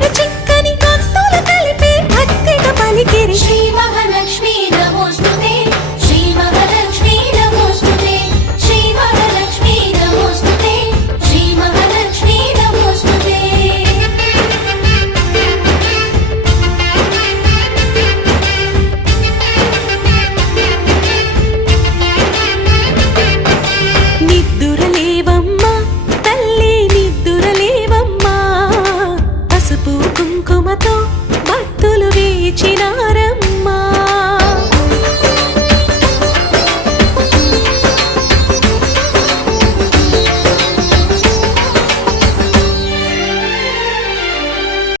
కన్నులను చిక్కని కత్తులు కలిపి భక్తిగా పలికిరి శ్రీ మహాలక్ష్మీ నమోస్తుతే శ్రీ మహాలక్ష్మీ నమోస్తుతే శ్రీ మహాలక్ష్మీ నమోస్తుతే శ్రీ మహాలక్ష్మీ నమోస్తుతే నిద్దురలేవమ్మా తల్లి నిద్దురలేవమ్మా పసుపు కుంకుమతో భక్తులు వేచినారు